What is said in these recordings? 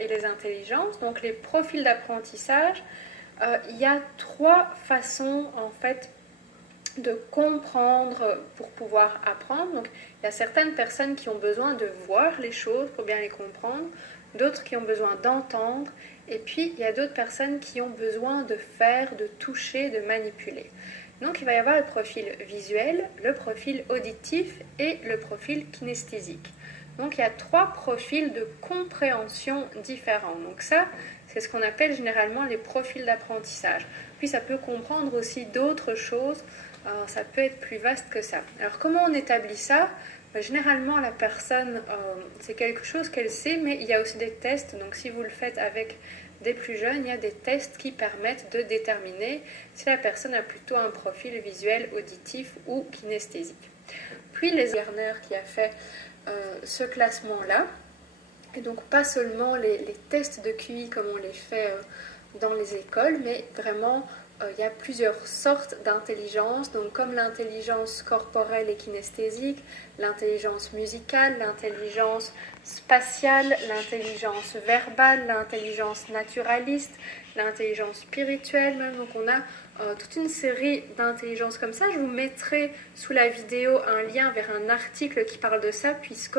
Et les intelligences, donc les profils d'apprentissage, il y a trois façons en fait de comprendre pour pouvoir apprendre. Donc il y a certaines personnes qui ont besoin de voir les choses pour bien les comprendre, d'autres qui ont besoin d'entendre, et puis il y a d'autres personnes qui ont besoin de faire, de toucher, de manipuler. Donc il va y avoir le profil visuel, le profil auditif et le profil kinesthésique. Donc il y a trois profils de compréhension différents. Donc ça, c'est ce qu'on appelle généralement les profils d'apprentissage. Puis ça peut comprendre aussi d'autres choses, ça peut être plus vaste que ça. Alors comment on établit ça? Généralement la personne, c'est quelque chose qu'elle sait, mais il y a aussi des tests. Donc si vous le faites avec des plus jeunes, il y a des tests qui permettent de déterminer si la personne a plutôt un profil visuel, auditif ou kinesthésique. Puis les Garner qui a fait ce classement-là, et donc pas seulement les tests de QI comme on les fait dans les écoles, mais vraiment il y a plusieurs sortes d'intelligence, donc comme l'intelligence corporelle et kinesthésique, l'intelligence musicale, l'intelligence spatiale, l'intelligence verbale, l'intelligence naturaliste, l'intelligence spirituelle même. Donc on a toute une série d'intelligences comme ça. Je vous mettrai sous la vidéo un lien vers un article qui parle de ça, puisque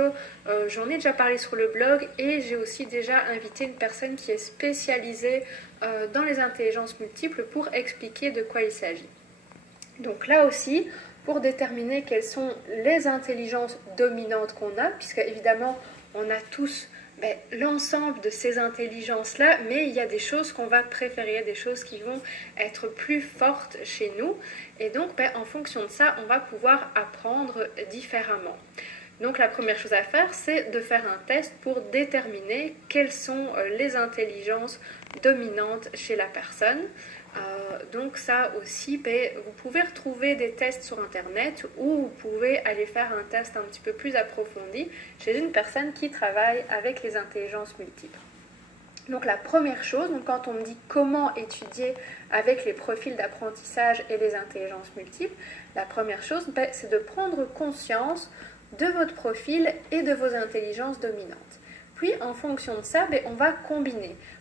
j'en ai déjà parlé sur le blog et j'ai aussi déjà invité une personne qui est spécialisée dans les intelligences multiples pour expliquer de quoi il s'agit. Donc là aussi, pour déterminer quelles sont les intelligences dominantes qu'on a, puisque évidemment on a tous l'ensemble de ces intelligences-là, mais il y a des choses qu'on va préférer, des choses qui vont être plus fortes chez nous, et donc en fonction de ça, on va pouvoir apprendre différemment. Donc la première chose à faire, c'est de faire un test pour déterminer quelles sont les intelligences dominantes chez la personne. Donc ça aussi, vous pouvez retrouver des tests sur internet ou vous pouvez aller faire un test un petit peu plus approfondi chez une personne qui travaille avec les intelligences multiples. Donc la première chose, donc quand on me dit comment étudier avec les profils d'apprentissage et les intelligences multiples, la première chose, c'est de prendre conscience de votre profil et de vos intelligences dominantes. Puis en fonction de ça, on va combiner.